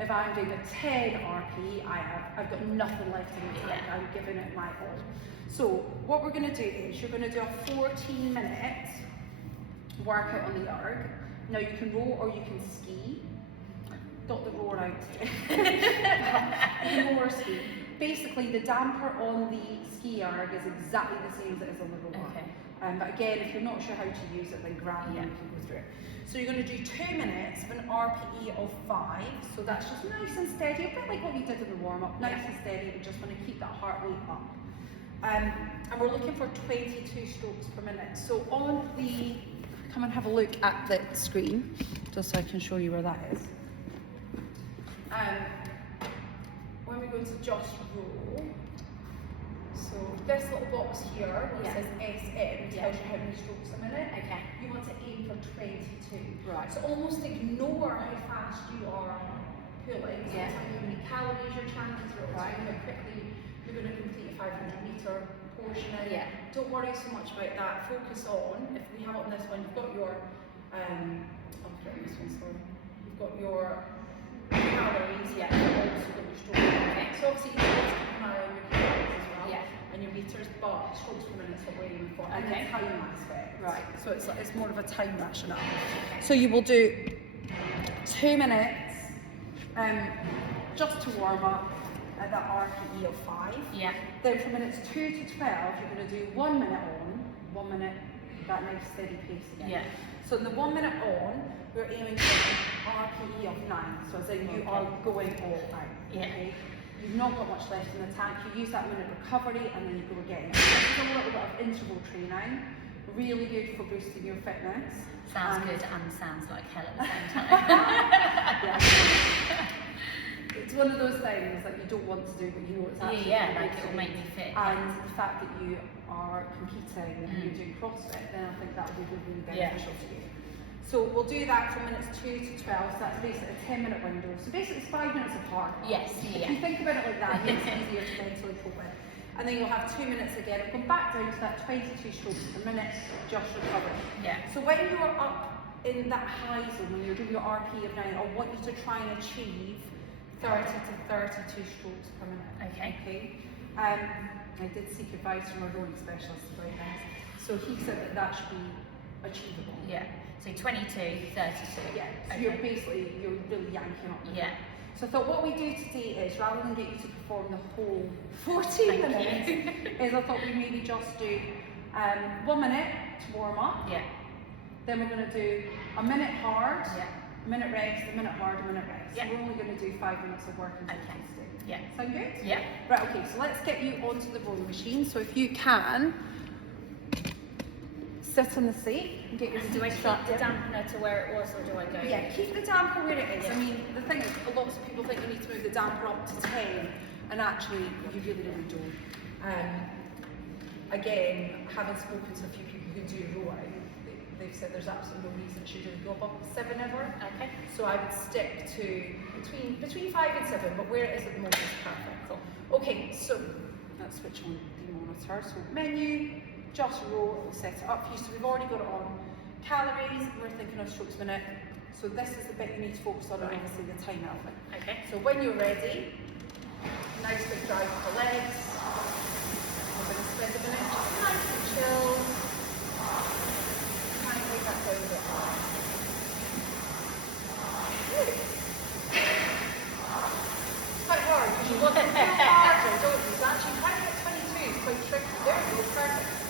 If I'm doing a 10 RP, I've got nothing left in the tank. I'm giving it my all. So what we're going to do is you're going to do a 14-minute workout on the erg. Now you can row or you can ski. Got the roar out today. You can row or ski. Basically, the damper on the ski erg is exactly the same as it is on the rower. Okay. But again, if you're not sure how to use it, then grab it and you can go through it. So you're going to do 2 minutes of an RPE of 5. So that's just nice and steady, a bit like what we did in the warm-up. Nice and steady. We just want to keep that heart rate up. And we're looking for 22 strokes per minute. So on the, come and have a look at the screen, just so I can show you where that is. When we go into just roll, so this little box here where it says SM tells you how many strokes a minute. Okay. You want to aim for 22. Right. So almost ignore how fast you are pulling. So it's how many calories you're chanting through, how quickly you're going to complete a 500-meter portion. Don't worry so much about that. Focus on, if we have it on this one, you've got your, I'll put it on this one, sorry. You've got your calories, you've also got your strokes. Okay. So obviously you want to keep an eye on your calories as well. And your meters, but strokes per minute is what we're aiming for. And the time aspect. Right. So it's more of a time rationale. So you will do 2 minutes just to warm up at that RPE of 5. Then from minutes 2 to 12, you're going to do 1 minute on, 1 minute, that nice steady pace again. So in the 1 minute on, we're aiming for an RPE of 9. So as in you are going all out. Okay? You've not got much left in the tank. You use that minute recovery and then you go again. So this is a little bit of interval training. Really good for boosting your fitness. Sounds good and sounds like hell at the same time. It's one of those things that you don't want to do, but you know it's actually like it will make you fit. And the fact that you are competing and you're doing CrossFit, then I think that will be really beneficial to you. So we'll do that from minutes 2 to 12, so that's basically a 10-minute window. So basically it's 5 minutes apart. Yes, If you think about it like that, it's easier to mentally cope with. And then you'll have 2 minutes again. We'll come back down to that 22 strokes per minute, just recovering. So when you're up in that high zone, when you're doing your RP of 9, I want you to try and achieve 30 to 32 strokes per minute. Okay. I did seek advice from a rowing specialist about this. So he said that that should be achievable. So 22, 32. So you're really yanking up. So I thought what we do today is, rather than get you to perform the whole 14 minutes, is I thought we maybe just do 1 minute to warm up. Then we're going to do a minute hard, a minute rest, a minute hard, a minute rest. So we're only going to do 5 minutes of work until Tuesday. Sound good? Right, okay, so let's get you onto the rowing machine. So if you can, sit on the seat and get your Do I keep the dampener to where it was, or do I go? Keep the damper where it is. I mean, the thing is, lots of people think you need to move the damper up to 10, and actually, you really don't. Again, having spoken to a few people who do rowing, they've said there's absolutely no reason it should really go above 7 ever. So I would stick to between 5 and 7, but where it is at the moment is perfect. Okay, so let's switch on the monitor. So menu, just row, we'll set it up for you. So we've already got it on calories, we're thinking of strokes per minute. So this is the bit you need to focus on, and obviously the time element. So when you're ready, nice big drive with the legs. We're going to spend a minute just nice and chill. Try and take that down a bit more. Good. Quite hard, because you want it to go harder, don't you? It's actually trying to get 22 is quite tricky. There we go, perfect.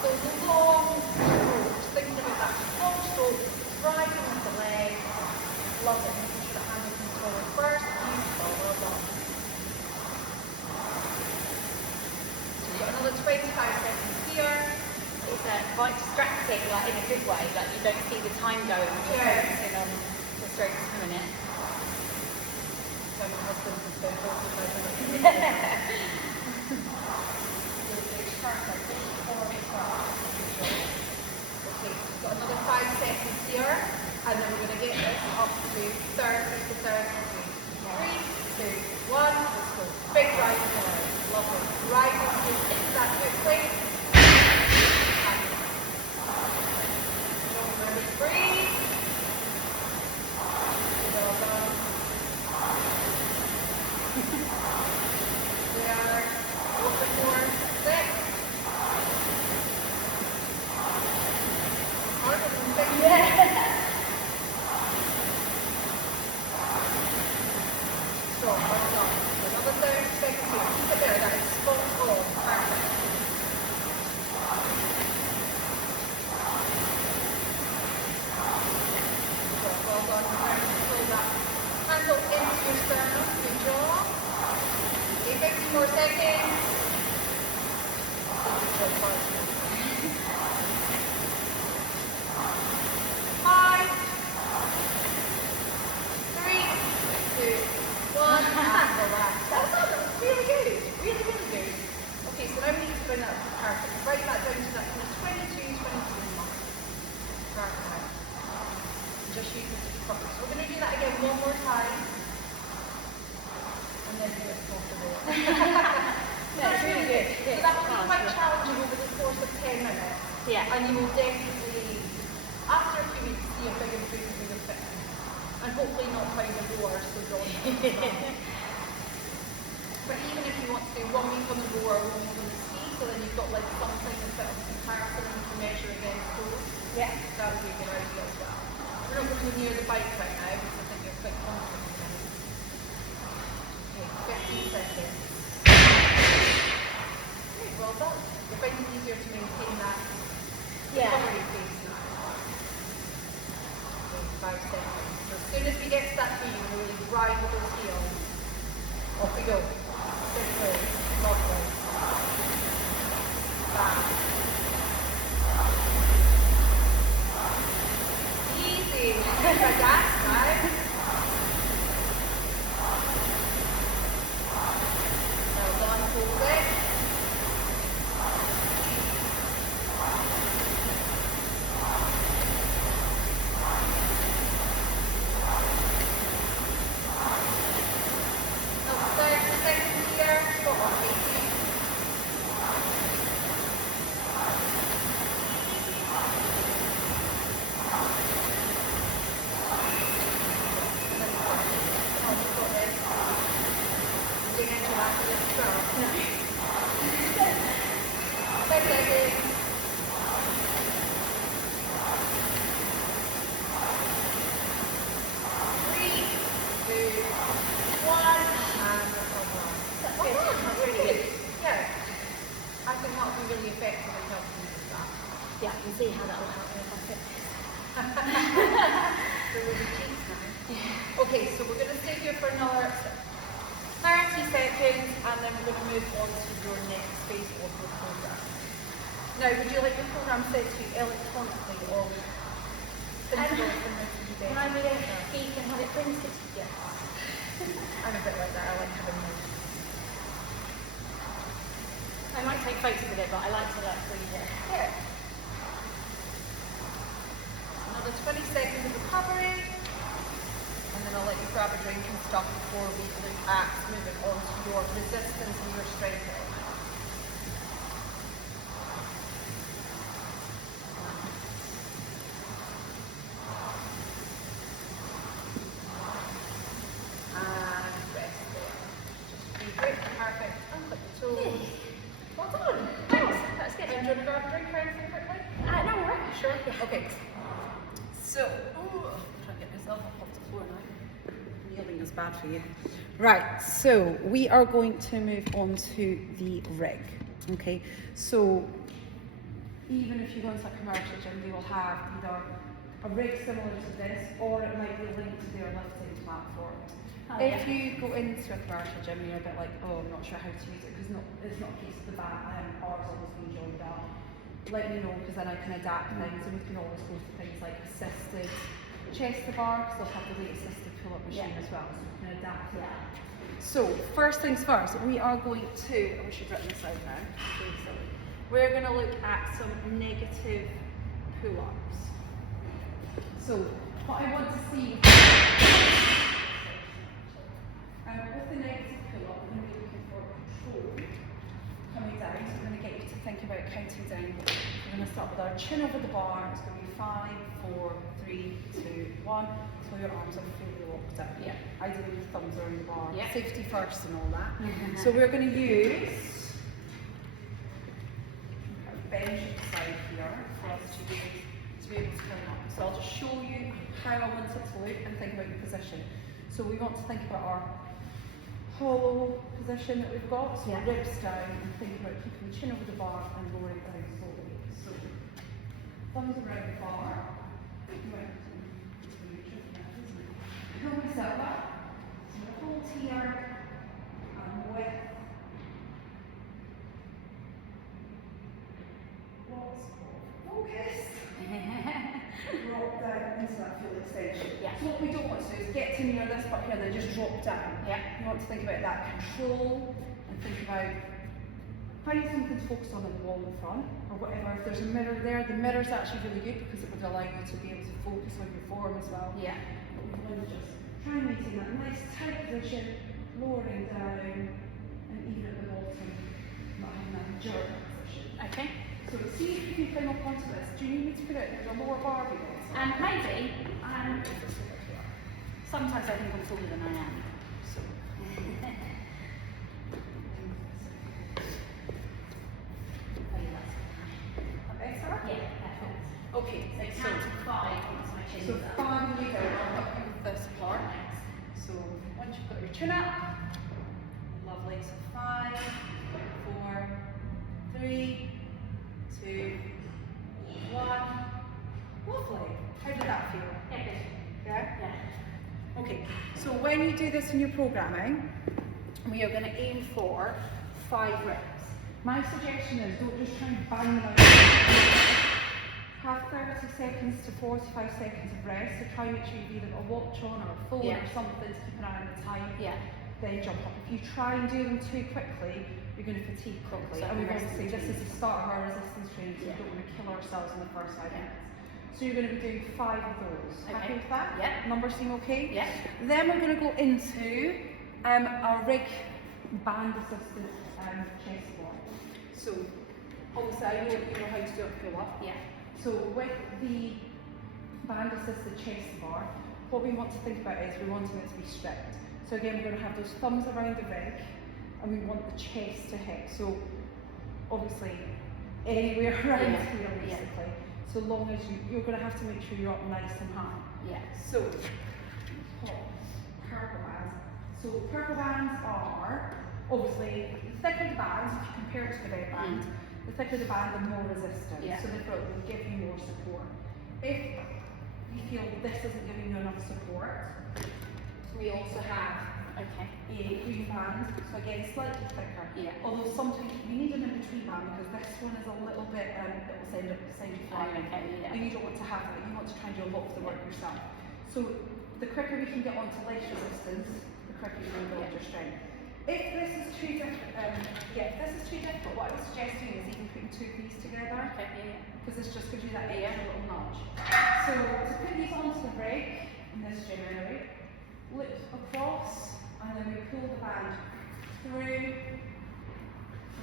Those long strokes, thinking about that long stroke, driving with the leg, love it, making sure the hand is forward first, beautiful, well done. So you've got another 25 seconds here. It's quite distracting, like in a good way, like you don't see the time going when you're focusing on the strokes per minute. So my husband has been 45 minutes. Okay, we've got another 5 seconds here, and then we're going to get this up to 30 to 33. 3, 2, 1, let's go. Big drive forward. Lovely. Right into that quickly. Don't remember to breathe. Well done. more seconds. 5, 3, 2, 1, and relax. That was really good. Really, really good. Okay, so now we need to bring that up to perfect. Write that down to that kind of 22 mark. Perfect. Just use this as perfect. So we're going to do that again one more time. And then do it off the wall. That's really good. So that will be quite challenging over the course of 10 minutes. Yeah. And you will definitely, after a few weeks, see a big improvement in your fitness. And hopefully not find the rower so daunting. But even if you want to do 1 week on the rower, 1 week on the ski, so then you've got like something to fit of comparison and you can measure against those. Yeah. That would be a good idea as well. We're not going to go near the bike right now because I think you're quite confident in it. Okay, 15 seconds. Okay, well done. You're finding it easier to maintain that recovery pace now. Okay, 5 seconds. So as soon as we get to that P, we really grind with those heels. Off we go. Quickly, lovely. Back. Easy. Like that, right? Well done, hold it. Now 30 seconds here. Spot on, Katie. Yeah, I can see how that will help me with my fitness. Okay, so we're going to stay here for another 30 seconds and then we're going to move on to your next phase of your program. Now, would you like your program set to electronically or Can I be a geek and have it printed? Yeah. I'm a bit like that, I like having notes. I might take photos of it, but I like to read it. Yeah. Another 20 seconds of recovery. And then I'll let you grab a drink and stuff before we look at moving on to your resistance and your strength element. And rest there. Just be great, perfect, and click the toes. Well done. Thanks. That's good. And do you want to grab a drink or anything quickly? No, we're right. Sure. Yeah. Okay. So, try to get myself up off the floor now. Kneeling is bad for you. Right. So we are going to move on to the rig. Okay. So even if you go into a commercial gym, they will have either a rig similar to this, or it might be linked to their lifting platform. If you go into a commercial gym and you're a bit like, oh, I'm not sure how to use it, because it's not a case of the bat, ours always been joined up, let me know, because then I can adapt things, and we can always go to things like assisted chest to bar, because they'll have the weight assisted pull-up machine as well, so we can adapt to that. So, first things first, we are going to, I wish I'd written this out now, we're going to look at some negative pull-ups. So, what I want to see with the negative pull-up, we're going to be looking for control coming down. So we're going to get you to think about counting down. We're going to start with our chin over the bar. It's going to be 5, 4, 3, 2, 1. So your arms are fully locked up. Yeah. Ideally your thumbs are on the bar. Yeah. Safety first and all that. So we're going to use our bench side here for us to be able to climb up. So I'll just show you how I want it to look and think about your position. So we want to think about our hollow position that we've got, so ribs down, and think about keeping the chin over the bar and lowering down slowly. So thumbs around the bar. Pull myself up. So the hold here and with part here and then just drop down. Yeah. You want to think about that control and think about find something to focus on in the wall in front or whatever. If there's a mirror there, the mirror's actually really good because it would allow you to be able to focus on your form as well. Yeah. But we want to just try and maintain that nice tight position, lowering down, and even at the bottom, not having that jerk position. Okay. So see if you can climb up onto this. Do you need me to put it in a lower bar because? Maybe. Sometimes I think I'm taller than I am. So. Better? Yeah, perfect. Okay, So count to 5 once my chin so is up. 5 you go. I'll help you with this part. So once you've got your chin up, lovely. So 5, 4, 3, 2, 1. Lovely. How did that feel? Yeah, good. Yeah? Yeah. Okay, so when you do this in your programming, we are going to aim for 5 reps. My suggestion is don't just try and bang them out. Have 30 seconds to 45 seconds of rest, so try and make sure you've either got a watch on or a phone Yeah. or something to keep an eye on the time. Yeah. Then jump up. If you try and do them too quickly, you're going to fatigue quickly. So And we've rest always say in this is the start of our resistance training, so Yeah. we don't want to kill ourselves in the first 5 Yeah. minutes. So you're going to be doing 5 of those. Okay. Happy with that? Yeah. Numbers seem okay? Yeah. Then we're going to go into our rig band assisted chest squat. So obviously I know you know how to do a pull up. Yeah. So with the band assisted chest bar, what we want to think about is we want it to be stripped. So again, we're going to have those thumbs around the rig and we want the chest to hit. So obviously anywhere around Yeah. here Yeah. basically. So long as you're going to have to make sure you're up nice and high. Yeah. So, purple bands. So purple bands are obviously the thicker the band, if you compare it to the red band, the thicker the band, the more resistance. Yeah. So therefore it will give you more support. If you feel this isn't giving you enough support, we also have Okay. a green band, so again slightly thicker. Yeah. Although sometimes you need an in-between band because this one is a little bit, it will send you flying. Okay, yeah. And you don't want to have that, you want to try and do a lot of the work yourself. So the quicker we can get onto leg resistance, the quicker you can build your strength. If this is too difficult, what I would suggest doing is even putting 2 of these together, Okay, yeah. because this just gives you that extra little nudge. So to put these onto the rig, in this generally, look across, and then we pull the band through,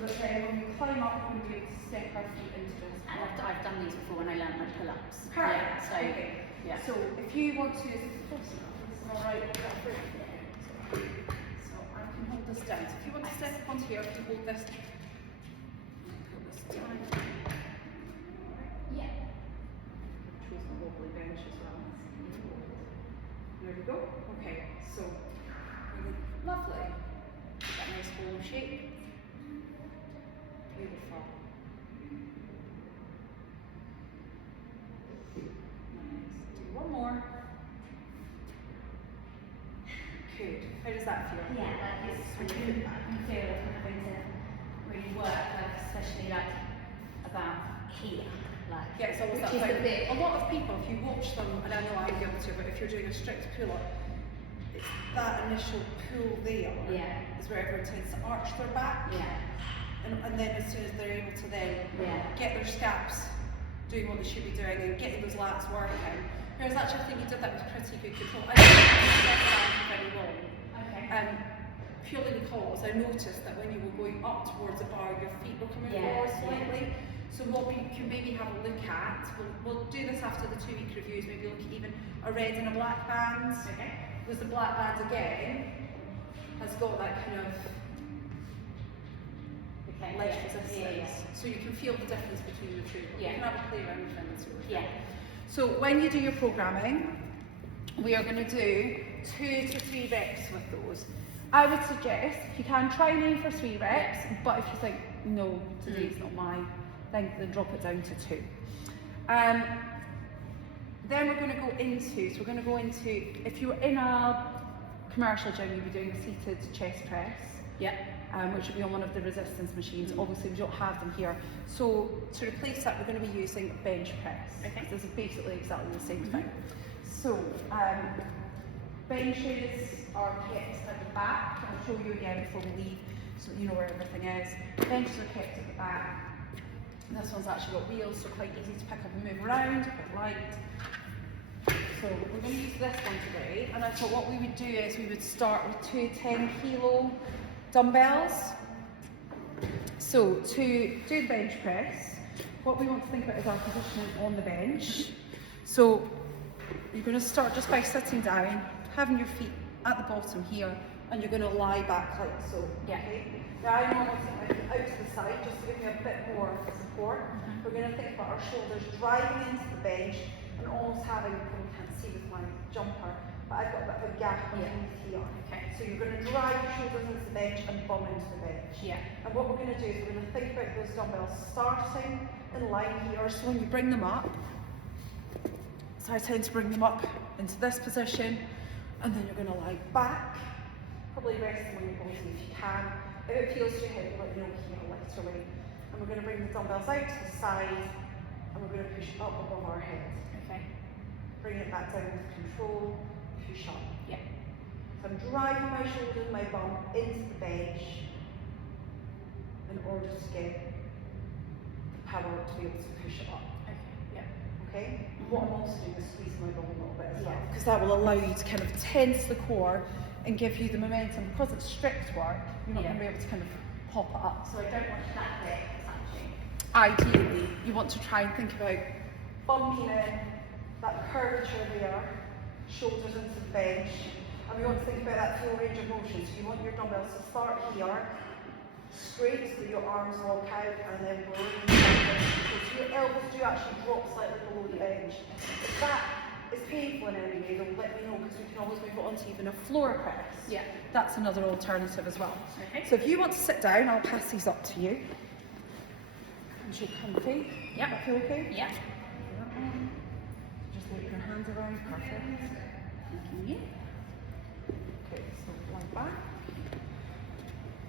but then when we climb up, we're going to be able to step our feet into this. And I've done these before when I learned my pull-ups. Perfect. Yeah, so, Okay. yeah. So if you want to, is this close enough? This is all right. So I can hold this down. So if you want to step up onto here, if you hold this, pull this down. Yeah. Choose a wobbly bench as well. There we go. Okay. So lovely. That nice hollow shape. Beautiful. Nice. Do one more. Good. How does that feel? Yeah, like it's really, you feel having to really work, like especially like about here, like Yeah, it's almost which that is thing. a bit. A lot of people, if you watch them, and I know I'm guilty of it, if you're doing a strict pull-up, it's that initial pull there Yeah. is where everyone tends to arch their back, Yeah. and then as soon as they're able to then Yeah. get their scaps doing what they should be doing and getting those lats working. Whereas actually I think you did that with pretty good control. I didn't step down very long. Okay. Purely because I noticed that when you were going up towards the bar, your feet were coming Yeah, forward yeah. slightly. So what we can maybe have a look at, we'll do this after the 2-week reviews, maybe look at even a red and a black band. Okay. Because the black band again has got that kind of Okay. leg Yeah. resistance. Yeah, yeah. So you can feel the difference between the two. Yeah. You can have a play around with them and sort of Yeah. So when you do your programming, we are going to do 2 to 3 reps with those. I would suggest, if you can, try and aim for 3 reps, but if you think, no, today's not my thing, then drop it down to 2. Then we're going to go into, if you were in a commercial gym, you'd be doing a seated chest press. Yeah. Which would be on one of the resistance machines. Obviously, we don't have them here. So to replace that, we're going to be using bench press. Okay. This is basically exactly the same thing. So Benches are kept at the back. I'll show you again before we leave so that you know where everything is. Benches are kept at the back. This one's actually got wheels, so quite easy to pick up and move around, quite light. So we're going to use this one today, and I thought what we would do is we would start with two 10-kilo dumbbells. So to do the bench press, what we want to think about is our positioning on the bench. So you're going to start just by sitting down, having your feet at the bottom here, and you're going to lie back like so. Yeah. Okay? Now I normally take my feet out to the side just to give me a bit more support. We're going to think about our shoulders driving into the bench and almost having, you probably can't see with my jumper, but I've got a bit of a gap underneath here. Okay. So you're going to drive your shoulders into the bench and bum into the bench. Yeah. And what we're going to do is we're going to think about those dumbbells starting in line here. So when you bring them up, so I tend to bring them up into this position, and then you're going to lie back, probably rest them on your bottom if you can. If it feels too heavy, let me know here, lighter weight. And we're going to bring the dumbbells out to the side, and we're going to push up above our head. Okay. Bring it back down with control, push up. Yeah. So I'm driving my shoulder and my bum into the bench in order to get the power to be able to push it up. Okay. Yeah. Okay? What I'm also doing is squeezing my bum a little bit as well, Yeah. because that will allow you to kind of tense the core and give you the momentum. Because it's strict work, you're not going to be able to kind of pop it up. So I don't want that bit touching. Ideally, you want to try and think about bumping in, that curvature there, shoulders into the bench, and we want to think about that full range of motion. So you want your dumbbells to start here, straight so that your arms walk out, and then rolling down. So your elbows do actually drop slightly below the bench. If that is painful in any way, then let me know, because we can always move it on to even a floor press. Yeah. That's another alternative as well. Okay. So if you want to sit down, I'll pass these up to you. And you're comfy. Yeah. That feel okay? Yeah. Just loop your hands around, perfect. Thank you. Okay, so lie back.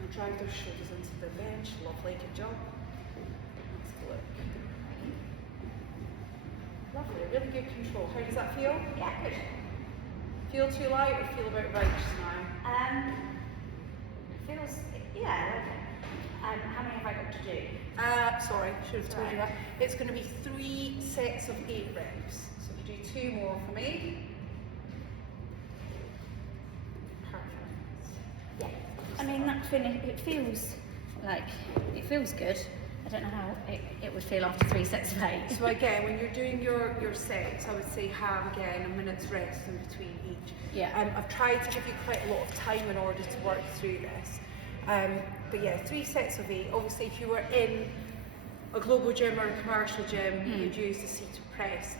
And drive those shoulders into the bench. Lovely, good job. Let's look. Lovely, really good control. How does that feel? Yeah, good. Feel too light or feel about right just now? Feels, yeah, I like it. How many have I got to do? Sorry, should have told you Right. that. It's going to be 3 sets of 8 reps. So if you do 2 more for me. Perfect. Yeah. I mean, that finish, it feels good. I don't know how it would feel after 3 sets of 8. So again, when you're doing your sets, I would say have again a minute's rest in between each. Yeah. I've tried to give you quite a lot of time in order to work through this. But yeah, 3 sets of 8. Obviously, if you were in a global gym or a commercial gym, you'd use the seated press.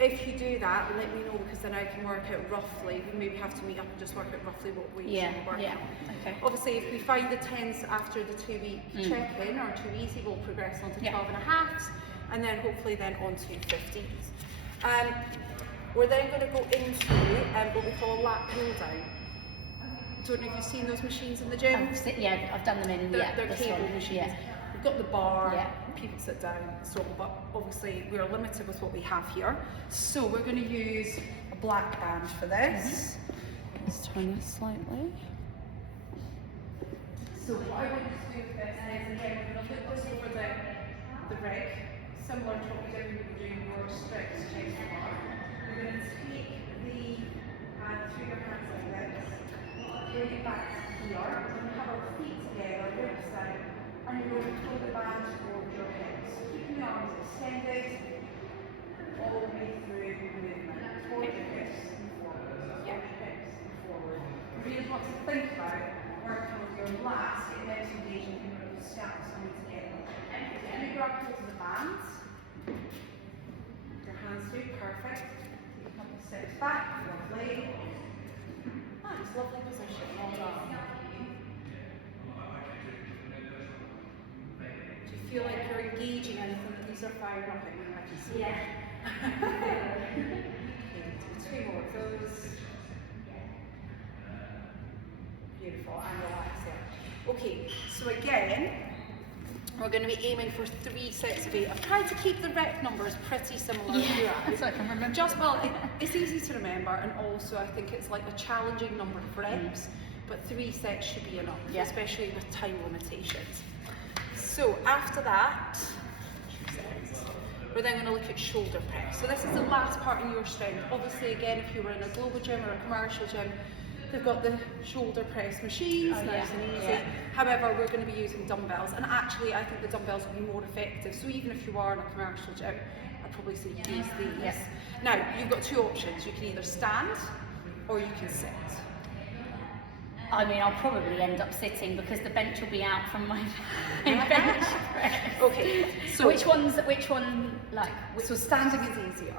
If you do that, let me know, because then I can work out roughly. We maybe have to meet up and just work out roughly what weights Yeah, you're working yeah, on. okay. Obviously, if we find the 10s after the 2-week check-in are too easy, we'll progress on to Yeah. 12.5s, and then hopefully then on to 15s. We're then going to go into what we call a lat pull down. Don't know if you've seen those machines in the gym. I've done them in. They're, Yeah, they're this cable one. machines. Yeah. We've got the bar, Yeah. people sit down, so on, but obviously we're limited with what we have here. So we're going to use a black band for this. Let's turn this slightly. So what I want you to do with this is, again, we're going to put this over the rig, similar to what we did when we were doing more strict chest bar. We're going to take the hand through your hands like this, bring it back here. We're going to have our feet together, hips out, and you're going to pull the band towards your hips, keeping the arms extended all the way through the movement, towards your hips and forward, towards your hips and forward. You really want to think about working with your lats, getting them to engage in your scalps coming together. And you grab hold of the bands, your hands through, perfect. Take a couple of steps back, lovely. Nice, lovely position, well done. Do you feel like you're engaging anything that these are firing up at you? I can see. Yeah. Okay, do 2 more of those. Beautiful, and relax there. Okay, so again, We're going to be aiming for 3 sets of 8. I've tried to keep the rep numbers pretty similar throughout. so I can remember. Just it's easy to remember, and also I think it's like a challenging number of reps, but 3 sets should be enough, especially with time limitations. So after that, we're then going to look at shoulder press. So this is the last part in your strength. Obviously, again, if you were in a global gym or a commercial gym, they've got the shoulder press machines, nice and easy. However, we're going to be using dumbbells, and actually I think the dumbbells will be more effective. So even if you are in a commercial gym, I'd probably say use these. Now, you've got 2 options. You can either stand or you can sit. I mean, I'll probably end up sitting because the bench will be out from my bench press. Okay, so which one, like, so standing is easier.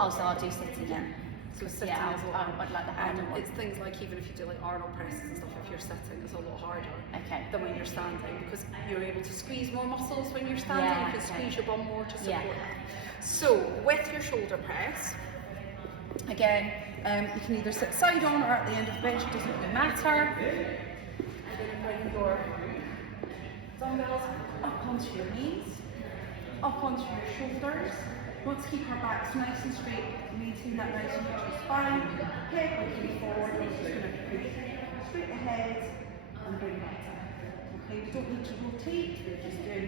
oh, so I'll do sitting then. So sitting Yeah, is a lot. I'd like the harder one. It's things like even if you do like Arnold presses and stuff, if you're sitting, it's a lot harder Okay. than when you're standing, because you're able to squeeze more muscles when you're standing. You can squeeze your bum more to support that. So with your shoulder press, again, you can either sit side on or at the end of the bench, it doesn't really matter. You're going to bring your dumbbells up onto your knees, up onto your shoulders. We want to keep our backs nice and straight, maintain that nice and neutral spine. Head looking forward, we're just going to push straight ahead and bring that down. Okay, we don't need to rotate, we're just doing